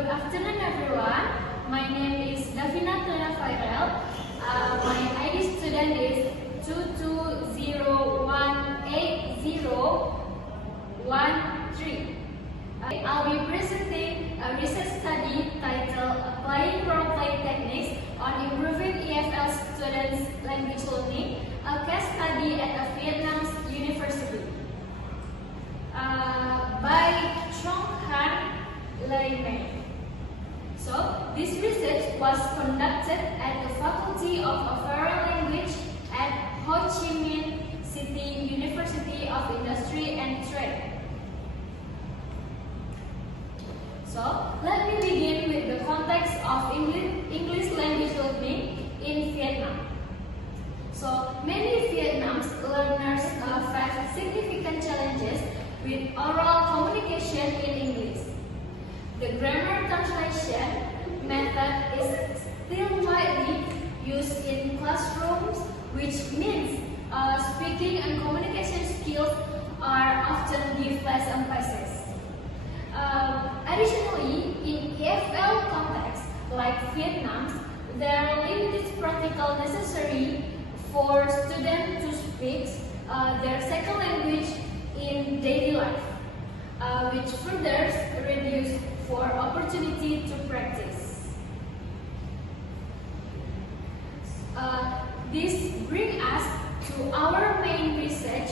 Good afternoon, everyone. My name is Davina Tuna Fairel. My ID student is 220180113. I'll be presenting a research study titled Applying Role-Play Techniques on Improving EFL Students' Language Learning, a case study at a Vietnamese university. By Trong Han Lei Mei. So, this research was conducted at the Faculty of Foreign Language at Ho Chi Minh City University of Industry and Trade. So, let me begin with the context of English language learning in Vietnam. So, many Vietnamese learners face significant challenges with oral communication in English. The grammar translation method is still widely used in classrooms, which means speaking and communication skills are often given less emphasis. Additionally, in EFL context like Vietnam's, there are limited practical necessary for students to speak their second language in daily life, which further reduce for opportunity to practice. This brings us to our main research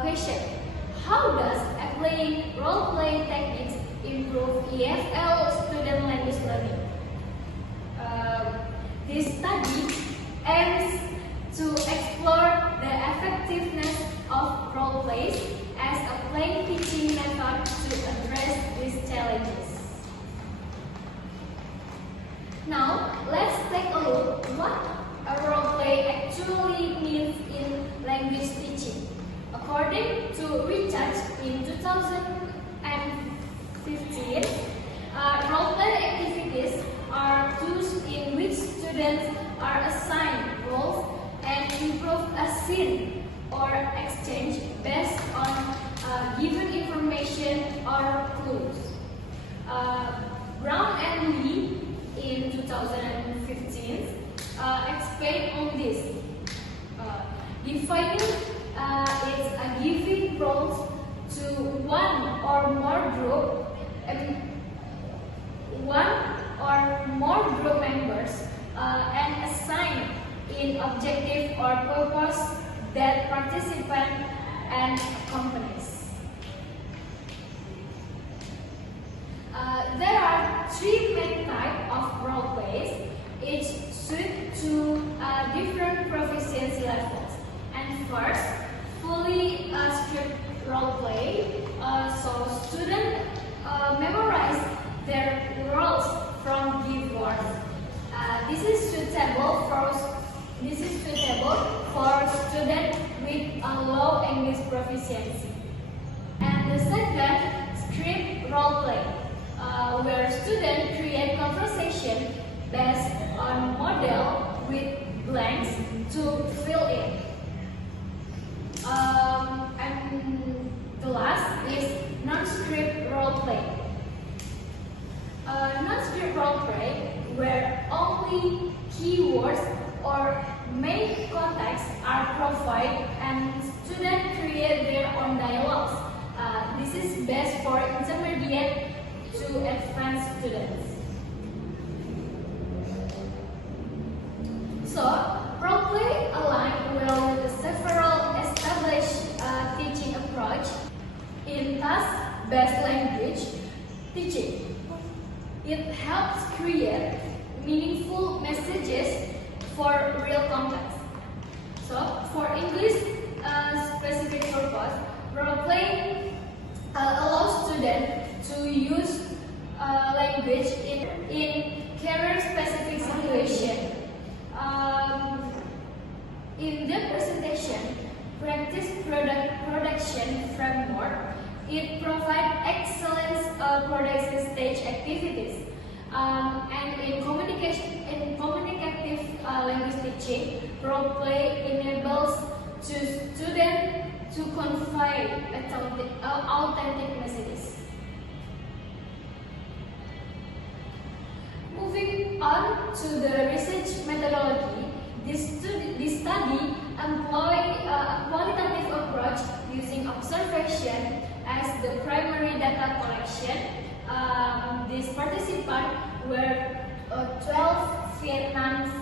question. How does applying role-play techniques improve EFL student language learning? This study aims to explore the effectiveness of role-plays as a plain teaching method to address these challenges. Now, let's take a look what a role-play actually means in language teaching. According to research in 2015, role-play activities are tools in which students are assigned roles and improve a scene or exchange based on given information or clues. Brown and Lee in 2015 expand on this, defining it's a giving roles to one or more group members and assign in objective or purpose that participant and accompanies. There are three main types of role plays, each suited to different proficiency levels. And first, fully script role play. So students memorize their roles from given words. This is suitable for students with a low English proficiency. And the second, script role play, where students create conversation based on model with blanks to fill in. And the last is non-script role play. Non-script role play, where only keywords or main contexts are provided and students create their own dialogues. This is best for intermediate to advanced students. So, role-play align well with the several established teaching approach in task-based language teaching. It helps create meaningful messages for real context. So, for English specific purpose, role-play allows students to use language in career-specific situation. In the presentation, practice production framework, it provides excellent production stage activities. And in communicative language teaching, role play enables students to convey authentic messages. Moving on to the research methodology, this study employ a qualitative approach using observation as the primary data collection. These participants were 12 Vietnam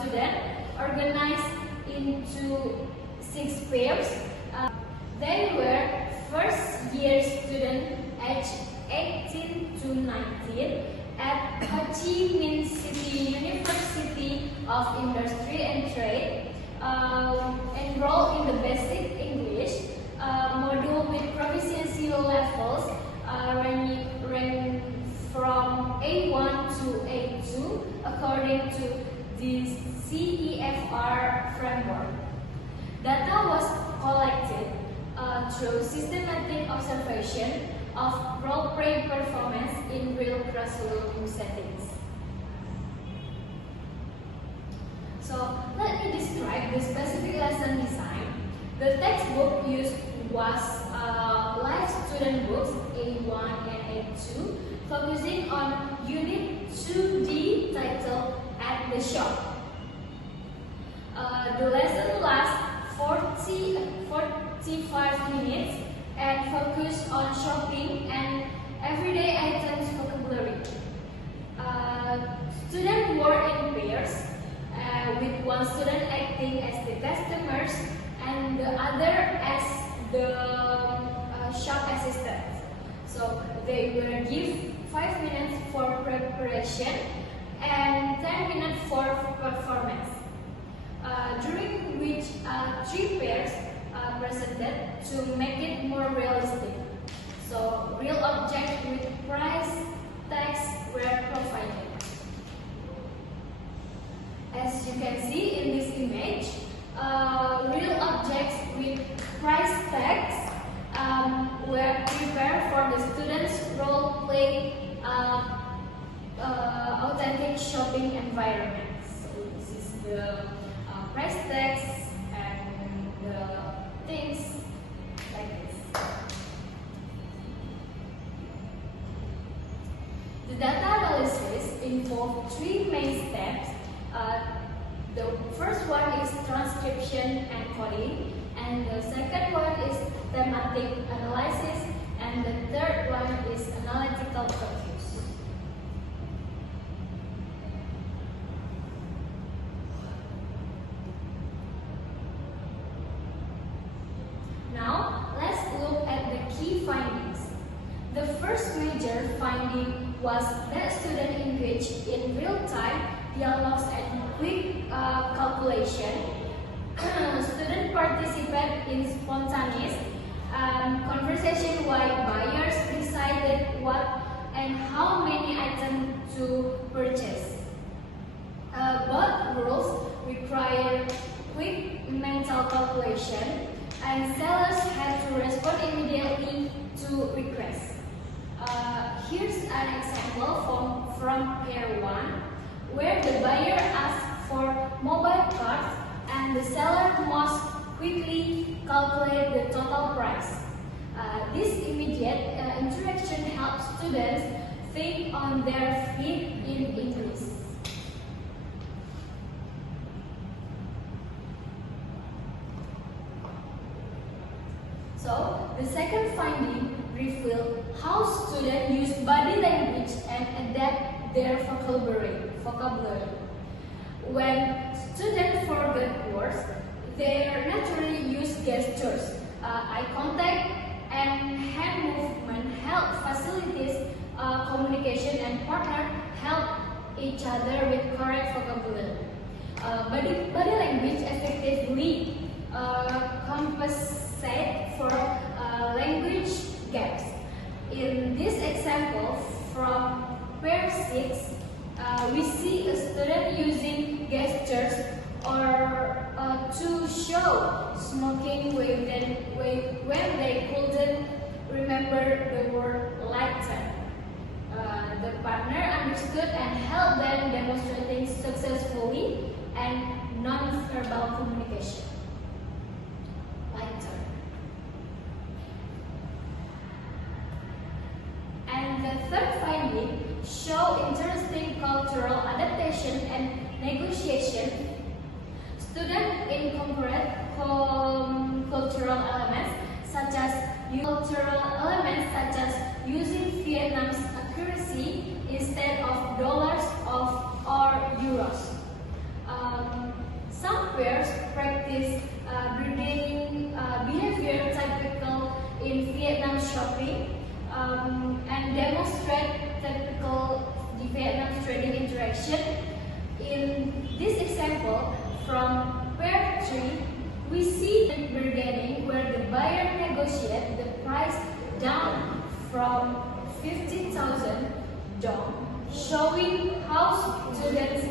students organized into 6 pairs. They were first year students aged 18 to 19 at Ho Chi Minh City University of Industry and Trade, enrolled in the basic English module with proficiency levels ranging from A1 to A2 according to the CEFR framework. Data was collected through systematic observation of role-play performance in real classroom settings. So, let me describe the specific lesson design. The textbook used was live student books A1 and A2, focusing on Unit 2D titled At the Shop. The lesson lasts 45 minutes and focus on shopping and everyday items vocabulary. Students were in pairs, with one student acting as the customers and the other as the shop assistant. So they were given 5 minutes for preparation and 10 minutes for performance, during which 3 pairs presented to make it more realistic. So real objects with price tags were provided. As you can see in this image, real objects with price tags were prepared for the students' role-play authentic shopping environment. So this is the price tags and the things like this. The data analysis involved 3 main steps. The first one is transcription and coding, and the second one is thematic analysis, and the third one is analytical focus. Now, let's look at the key findings. The first major finding was that students engaged in real-time dialogues and quick calculation. Students participate in spontaneous conversation while buyers decided what and how many items to purchase. Both rules require quick mental calculation, and sellers had to respond immediately to requests. Here's an example from pair 1, where the buyer asked for mobile cards and the seller must quickly calculate the total price. This immediate interaction helps students think on their feet in English. So, the second finding revealed how students use body language and adapt their vocabulary. When students forget words, they naturally use gestures. Eye contact and hand movement help facilitate communication, and partners help each other with correct vocabulary. Body language effectively compensate for language gaps. In this example from pair 6, we see a student using gestures or to show smoking when they couldn't remember the word lighter. The partner understood and helped them demonstrating successfully and non-verbal communication. Lighter. And the third finding show interesting cultural adaptation and negotiation. Students incorporate cultural elements such as using Vietnam's currency instead of dollars or euros. Some pairs practice bargaining behavior typical in Vietnam shopping and demonstrate typical Vietnam's trading interaction. In this example, from pair 3, we see bargaining where the buyer negotiates the price down from 15,000 dong, showing how students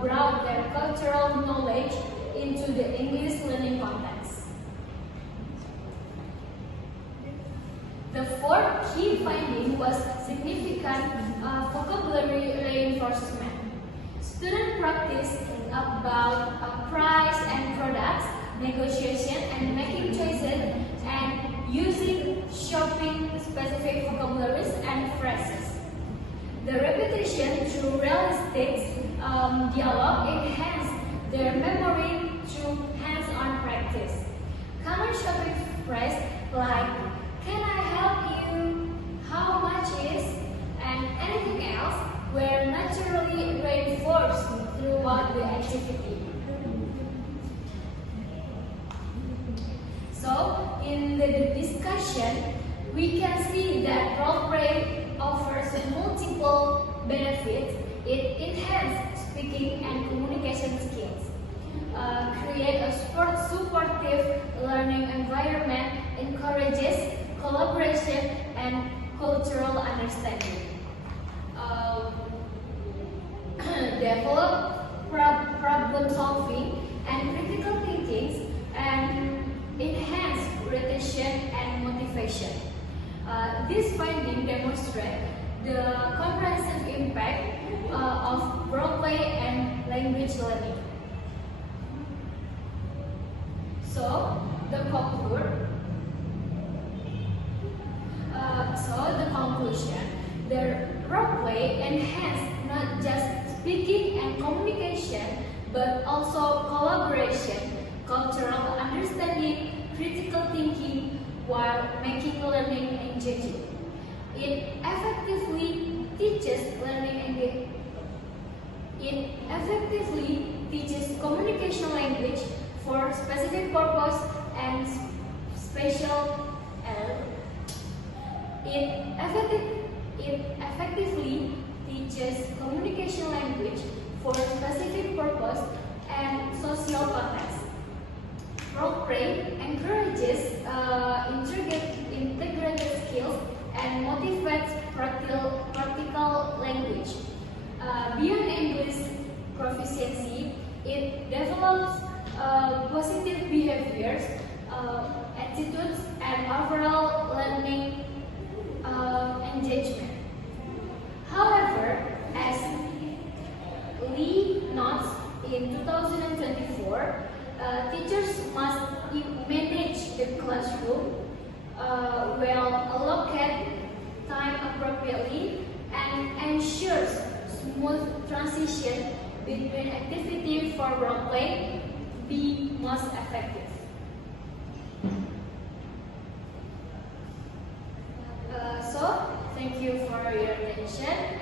brought their cultural knowledge into the English learning context. The fourth key finding was significant vocabulary reinforcement. Students practice about price and products, negotiation and making choices, and using shopping-specific vocabularies and phrases. The repetition through realistic dialogue enhances their memory through hands-on practice. Common shopping phrases like "Can I help you?", "How much is?", and anything else were naturally reinforced throughout the activity. So, in the discussion, we can see that role-play offers multiple benefits. It enhances speaking and communication skills, create a supportive learning environment, encourages collaboration and cultural understanding, develop problem solving and critical thinking, and enhance retention and motivation. This finding demonstrates the comprehensive impact of role-play and language learning. So, the conclusion, the role-play enhances not just speaking and communication, but also collaboration, cultural understanding, critical thinking, while making learning engaging. It effectively teaches communication language for specific purpose and it effectively teaches communication language for specific purpose and social context. Role-play encourages integrated skills and motivates practical language. Beyond English proficiency, it develops positive behaviors, attitudes, and overall learning engagement. However, as Lee notes in 2024, teachers must manage the classroom, well allocate time appropriately, and ensure smooth transition between activity for role-play be most effective. So, thank you for your attention.